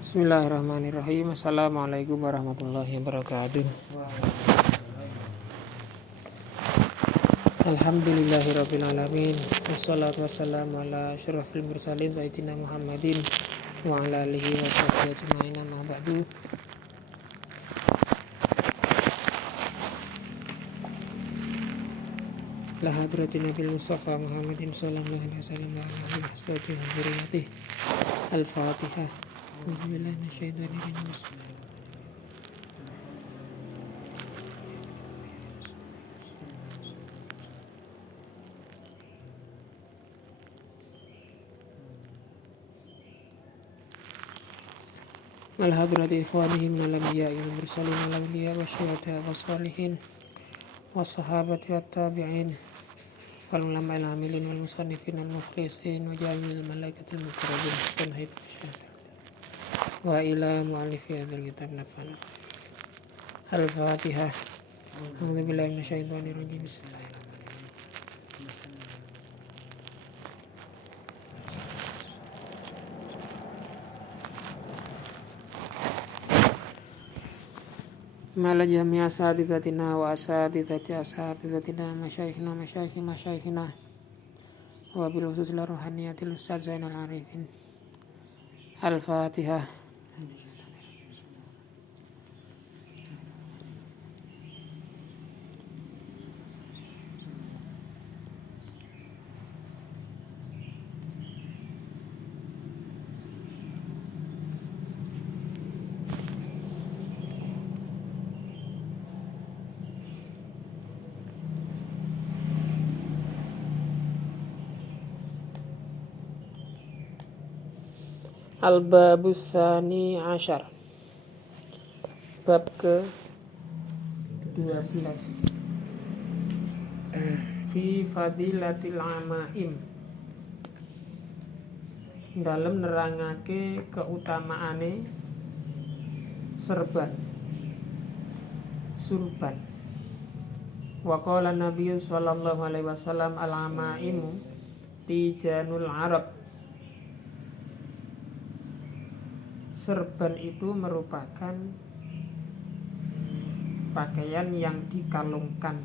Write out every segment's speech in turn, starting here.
Bismillahirrahmanirrahim. Assalamualaikum warahmatullahi wabarakatuh. Alhamdulillahirabbil alamin. Wassalatu wassalamu ala asyrafil mursalin sayyidina Muhammadin wa ala alihi wa sahbihi ajmain. Amma ba'du. La hadratin Nabil Mustafa Muhammadin sallallahu alaihi wasallam wa alihi wa sahbihi. Al-Fatihah. Alhamdulillah minasyaitonir rajim. Al-hadrati ikhwanihi minal anbiya'i wal mursalin wal awliya wasyuhada wassalihin wassahabati wattabi'in wal ulama'il amilin wal musannifin wal mukhlisin wa jami'il malaikatil muqarrabin sunahid syahada wa ila mu'allifi hadzal kitab nafa'ana. Al-Fatihah. A'udzubillahi minasyaitonir rajim. Bismillahirrahmanirrahim. Mala jami' asatidatina wa asatidati asatidatina masyayikhina wa bil khusus la ruhaniyatil ustaz Zainal Arifin. Al-Fatihah. Al-Babus Tsani Asyar. Bab ke-12. Fi fadilatil amaim. Dalam nerangake keutamaane surban. Wa qala Nabi sallallahu alaihi wasallam al-amaimu tijanul Arab. Serban itu merupakan pakaian yang dikalungkan,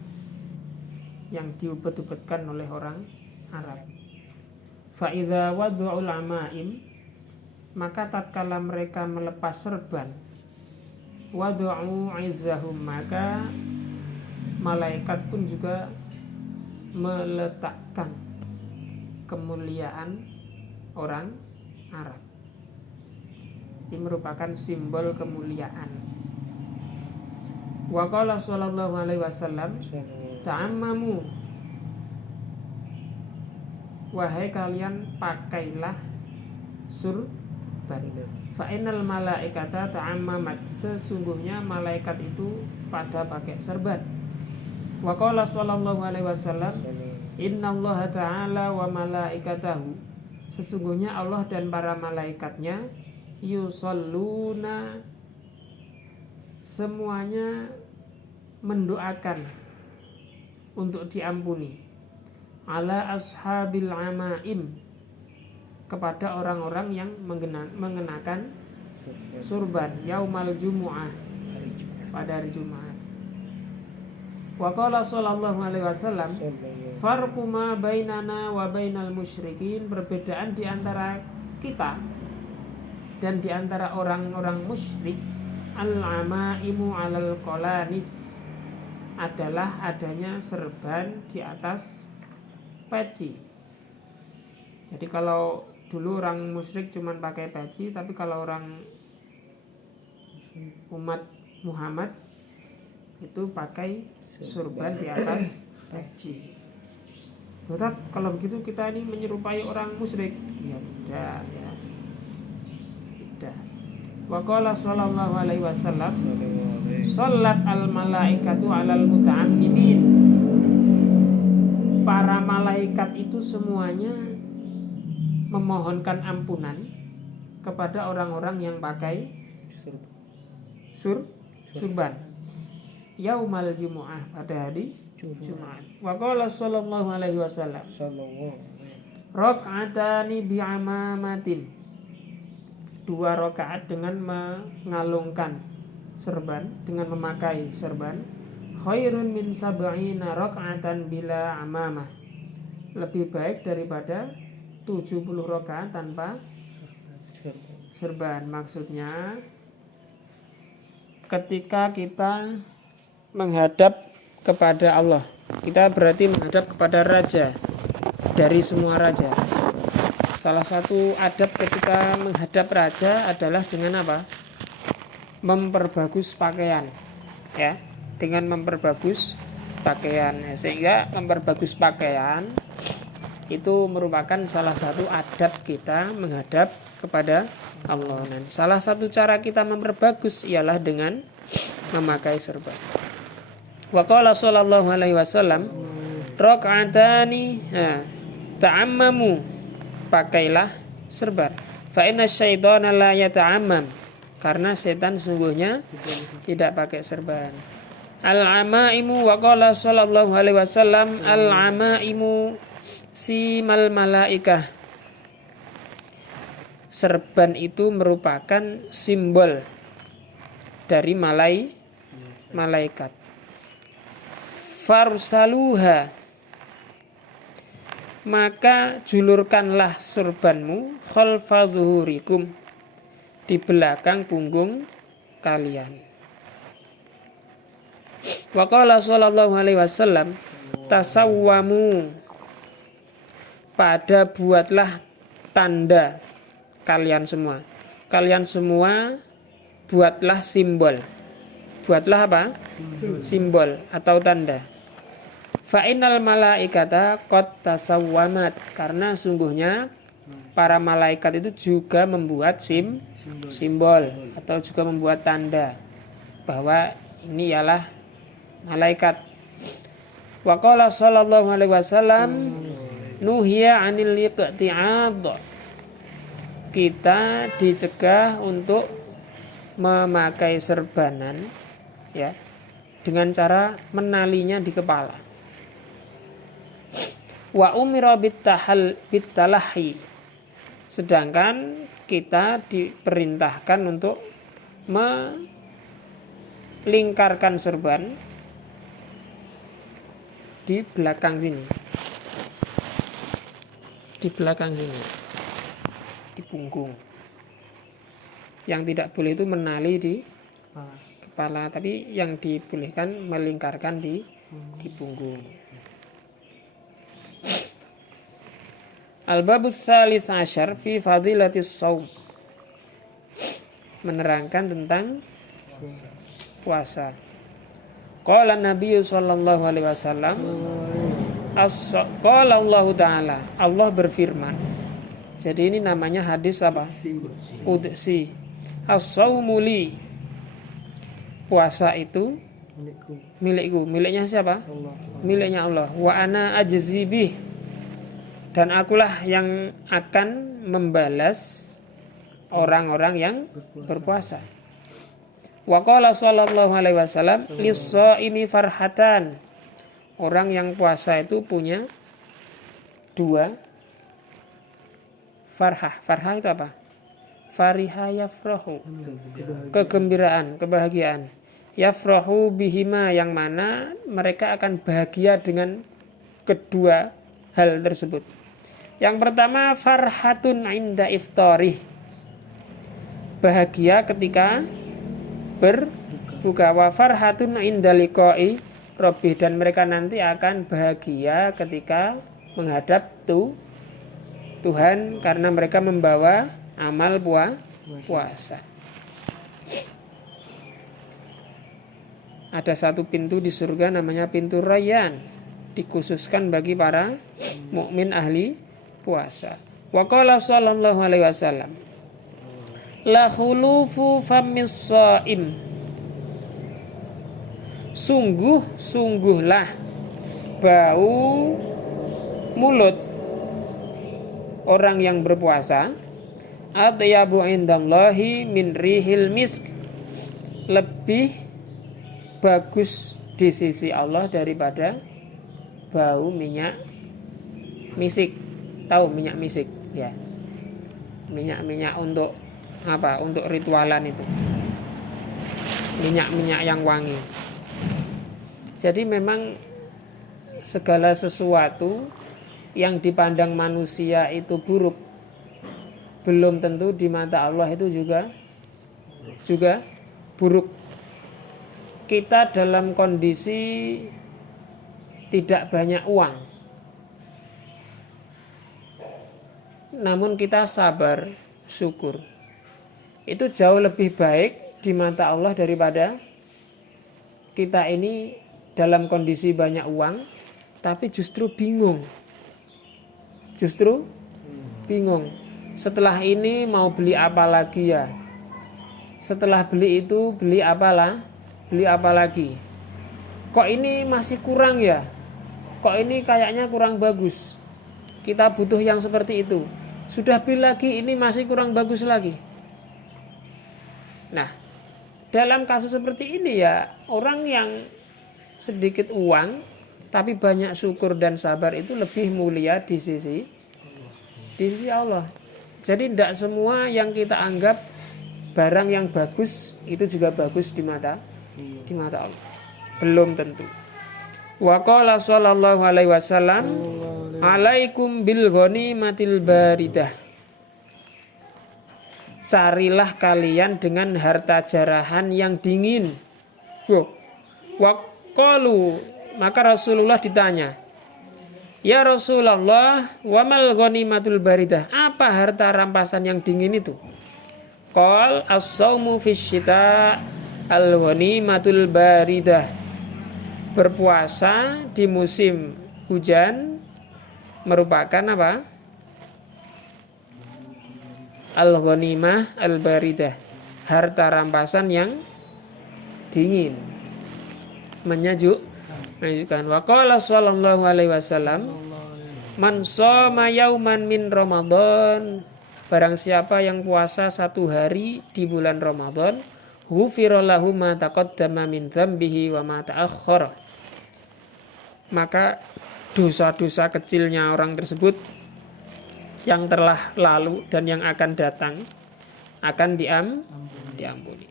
yang diubet-ubetkan oleh orang Arab. Fa idza wadu'ul amaim, maka tatkala mereka melepas serban, wadu'u izzahum, maka malaikat pun juga meletakkan kemuliaan orang Arab. Ini merupakan simbol kemuliaan. Wa qala sallallahu alaihi wasallam, ta'ammamu, wahai kalian pakailah surban. Fa innal malaikata ta'ammamat, sesungguhnya malaikat itu pada pakai serban. Wa qala sallallahu alaihi wasallam, innallaha ta'ala wa malaikatahu, sesungguhnya Allah dan para malaikatnya yusalluna, semuanya mendoakan untuk diampuni, ala ashabil amaim, kepada orang-orang yang mengenakan surban, yaumal jumu'ah, pada hari Jumat. Wa qala sallallahu alaihi wasallam, farqu ma bainana wa bainal musyrikin, perbedaan di antara kita dan di antara orang-orang musyrik, al-amaimu alal qalanis, adalah adanya serban di atas peci. Jadi kalau dulu orang musyrik cuma pakai peci, tapi kalau orang umat Muhammad itu pakai surban di atas peci. Betul, kalau begitu kita ini menyerupai orang musyrik? Ya tidak, ya. Wa qala sallallahu alaihi wasallam, shallat al malaikatu alal muta'ammimin, para malaikat itu semuanya memohonkan ampunan kepada orang-orang yang pakai surban yaumal jumu'ah, pada hari Jumat. Wa qala sallallahu alaihi wasallam, rak'atani bi'amamatin, 2 rakaat dengan mengalungkan serban, dengan memakai serban, khairun min sab'ina raka'atan bila amamah, lebih baik daripada 70 rakaat tanpa serban. Maksudnya ketika kita menghadap kepada Allah, kita berarti menghadap kepada raja dari semua raja. Salah satu adab ketika menghadap raja adalah dengan apa? Memperbagus pakaian, ya, dengan memperbagus pakaian. Sehingga memperbagus pakaian itu merupakan salah satu adab kita menghadap kepada Allah. Dan salah satu cara kita memperbagus ialah dengan memakai serban. Wa qala sallallahu alaihi wasallam, raka'atani ta'ammamu, pakailah serban. Fa inna syaitana la yata'ammam, karena setan sungguhnya tidak pakai serban. Al-amaimu, wa qala sallallahu alaihi wasallam, al-amaimu simal malaikah, serban itu merupakan simbol dari malaikat. Farsaluha, maka julurkanlah serbanmu, khalfa zuhurikum, di belakang punggung kalian. Wa qala sallallahu alaihi wasallam, tasawwamu, pada buatlah tanda kalian semua. Kalian semua buatlah simbol. Buatlah apa? Simbol atau tanda. Fa innal malaikata qad tasawwamat, karena sungguhnya para malaikat itu juga membuat simbol atau juga membuat tanda bahwa ini ialah malaikat. Wa qala sallallahu alaihi wasallam, nuhiya 'anil iqti'ad, kita dicegah untuk memakai serbanan, ya, dengan cara menalinya di kepala. Wa umira bitalahi, sedangkan kita diperintahkan untuk melingkarkan serban di belakang sini, di belakang sini, di punggung. Yang tidak boleh itu menali di kepala, tapi yang dibolehkan melingkarkan di punggung. Al-babus tsalits asyar fi fadilatis shaum, menerangkan tentang puasa. Qala Nabi sallallahu alaihi wasallam, qala Allah taala, Allah berfirman. Jadi ini namanya hadis apa? Qudsi. As-shaumu li, puasa itu milikku. Miliknya siapa? Miliknya Allah. Wa ana ajzi bih, dan akulah yang akan membalas orang-orang yang berpuasa. Wa qala sallallahu alaihi wasallam, lis-shaimi farhatan, orang yang puasa itu punya 2 farhah. Farhah itu apa? Fariha yafrahu, kegembiraan, kebahagiaan. Yafrahu bihima, yang mana mereka akan bahagia dengan kedua hal tersebut. Yang pertama, farhatun inda iftarih, bahagia ketika berbuka. Wa farhatun inda liqa'i rabbih, dan mereka nanti akan bahagia ketika menghadap Tuhan, karena mereka membawa amal puasa. Ada satu pintu di surga namanya pintu Rayyan, dikhususkan bagi para mukmin ahli puasa. Wa qala sallallahu alaihi wasallam, la khulufu famis shaim, sungguhlah bau mulut orang yang berpuasa, atyabu indallahi min rihil misk, lebih bagus di sisi Allah daripada bau minyak misik. Tahu minyak misik, ya, minyak untuk apa? Untuk ritualan itu. Minyak-minyak yang wangi. Jadi memang segala sesuatu yang dipandang manusia itu buruk, belum tentu di mata Allah itu juga buruk. Kita dalam kondisi tidak banyak uang, namun kita sabar, syukur, itu jauh lebih baik di mata Allah daripada kita ini dalam kondisi banyak uang tapi justru bingung. Setelah ini mau beli apa lagi ya? Setelah beli itu beli apa lagi? Kok ini masih kurang ya? Kok ini kayaknya kurang bagus? Kita butuh yang seperti itu. Sudah beli lagi, ini masih kurang bagus lagi. Nah, dalam kasus seperti ini ya, orang yang sedikit uang tapi banyak syukur dan sabar itu lebih mulia di sisi Allah. Jadi tidak semua yang kita anggap barang yang bagus itu juga bagus di mata Allah. Belum tentu. Wa qala sallallahu alaihi wasallam, alaikum bil ghanimatil baridah. Carilah kalian dengan harta jarahan yang dingin. Wa qalu, maka Rasulullah ditanya, ya Rasulullah, wamal ghanimatul baridah, apa harta rampasan yang dingin itu? Qal as-saumu fisyita al-ghanimatul baridah. Berpuasa di musim hujan merupakan apa? Al-ghanimah al-baridah, harta rampasan yang dingin, menyejukkan. Wa qala sallallahu alaihi wasallam, man shoma yauman min Ramadan, barang siapa yang puasa satu hari di bulan Ramadan, ghufira lahu ma taqaddama min dzambihi wa ma ta'akhkhara, maka dosa-dosa kecilnya orang tersebut yang telah lalu dan yang akan datang akan diampuni.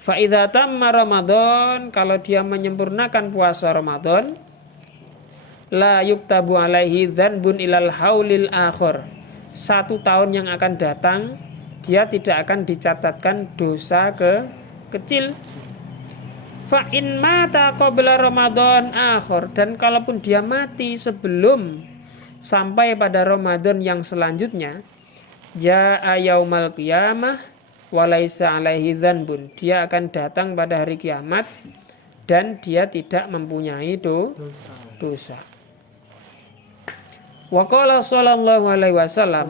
Fa idza tamma Ramadan, kalau dia menyempurnakan puasa Ramadan, la yuktabu alaihi dzanbun ilal haulil akhir, 1 tahun yang akan datang dia tidak akan dicatatkan dosa kecil. Fa in mata qabla Ramadan akhir, dan kalaupun dia mati sebelum sampai pada Ramadan yang selanjutnya, jaa yaumal qiyamah walaisa alaihi dzanbun, dia akan datang pada hari kiamat dan dia tidak mempunyai dosa. Wa qala sallallahu alaihi wasallam,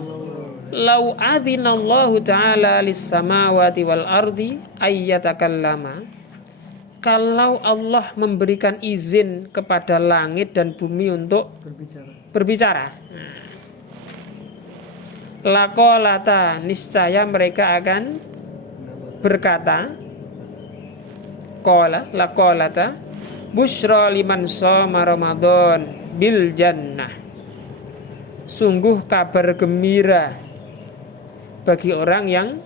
lau adzinallahu ta'ala lis samawati wal ardi ayyatakallama, kalau Allah memberikan izin kepada langit dan bumi untuk berbicara, laqolata, niscaya mereka akan berkata, qala laqolata busyra liman shoma Ramadan bil jannah, sungguh kabar gembira bagi orang yang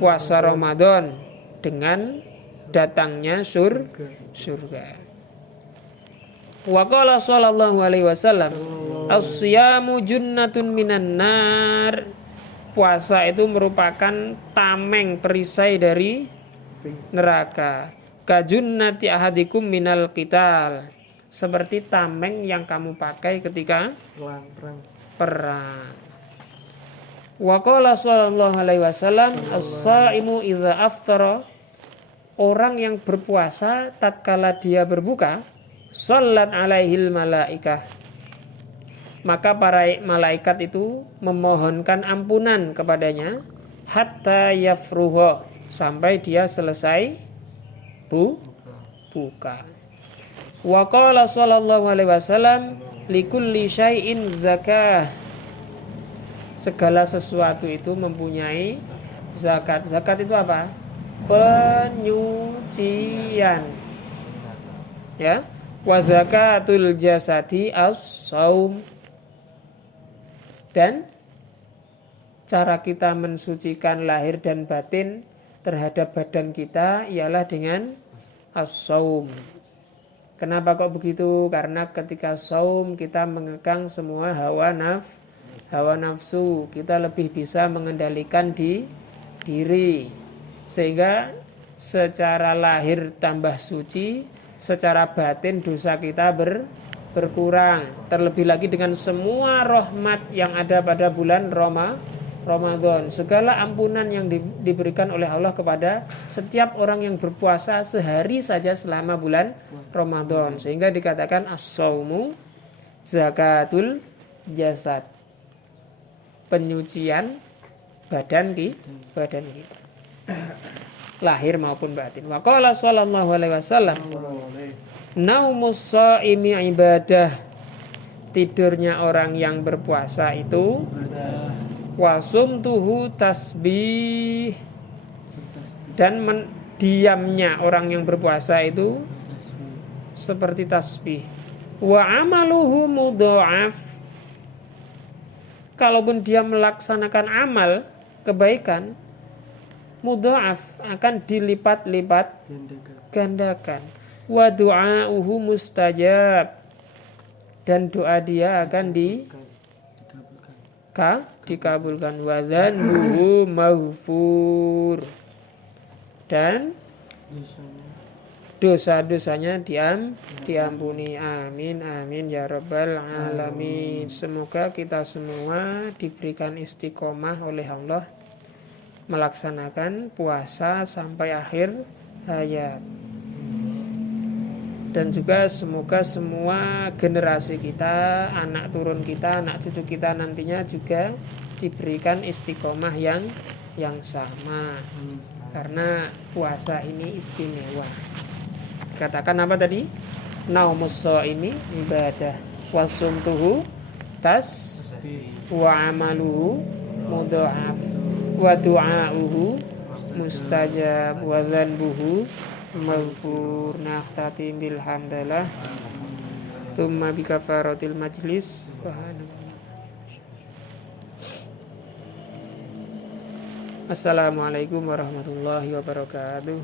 puasa Ramadan dengan datangnya surga. Wa qala sallallahu alaihi wasallam, as-siyamu junnatun minan nar, puasa itu merupakan tameng perisai dari neraka. Kajunnati ahadikum minal qital, seperti tameng yang kamu pakai ketika perang. Wa qala sallallahu alaihi wasallam, as-saimu idza aftara, orang yang berpuasa tatkala dia berbuka, shallat alaihil malaikah, maka para malaikat itu memohonkan ampunan kepadanya, hatta yafruha, sampai dia selesai buka. Wa qala sallallahu alaihi wasallam, likulli syai'in zakah, segala sesuatu itu mempunyai zakat. Zakat itu apa? Penyucian, ya. Wa zakatul jasadi as-saum, dan cara kita mensucikan lahir dan batin terhadap badan kita ialah dengan as-saum. Kenapa kok begitu? Karena ketika saum kita mengekang semua hawa nafsu. Kita lebih bisa mengendalikan diri. Sehingga secara lahir tambah suci, secara batin dosa kita berkurang. Terlebih lagi dengan semua rahmat yang ada pada bulan Ramadan, segala ampunan yang diberikan oleh Allah kepada setiap orang yang berpuasa sehari saja selama bulan Ramadan, sehingga dikatakan as-saumu zakatul jasad, penyucian badan kita lahir maupun batin. Wa qala sallallahu alaihi wasallam, naumus shaimi ibadah, tidurnya orang yang berpuasa itu wasumtuhu tasbih, dan diamnya orang yang berpuasa itu seperti tasbih. Wa amaluhu mudha'af, kalaupun dia melaksanakan amal kebaikan, mudha'af akan dilipat-lipat gandakan. Wa du'auhu mustajab, dan doa dia akan dikabulkan. Wa dhanbuhu maghfur, dan dosa-dosanya diampuni. Amin amin ya rabbal alamin. Semoga kita semua diberikan istiqomah oleh Allah melaksanakan puasa sampai akhir hayat, dan juga semoga semua generasi kita, anak turun kita, anak cucu kita nantinya juga diberikan istiqomah yang sama, karena puasa ini istimewa. Katakan apa tadi? Naumus shaimi ibadah, wasumtuhu wa amaluhu mudha'af, wa du'auhu mustajab, wa dhanbuhu maghfur. Nakhtatim bil hamdalah thumma bi kafaratil majlis. Assalamualaikum warahmatullahi wabarakatuh.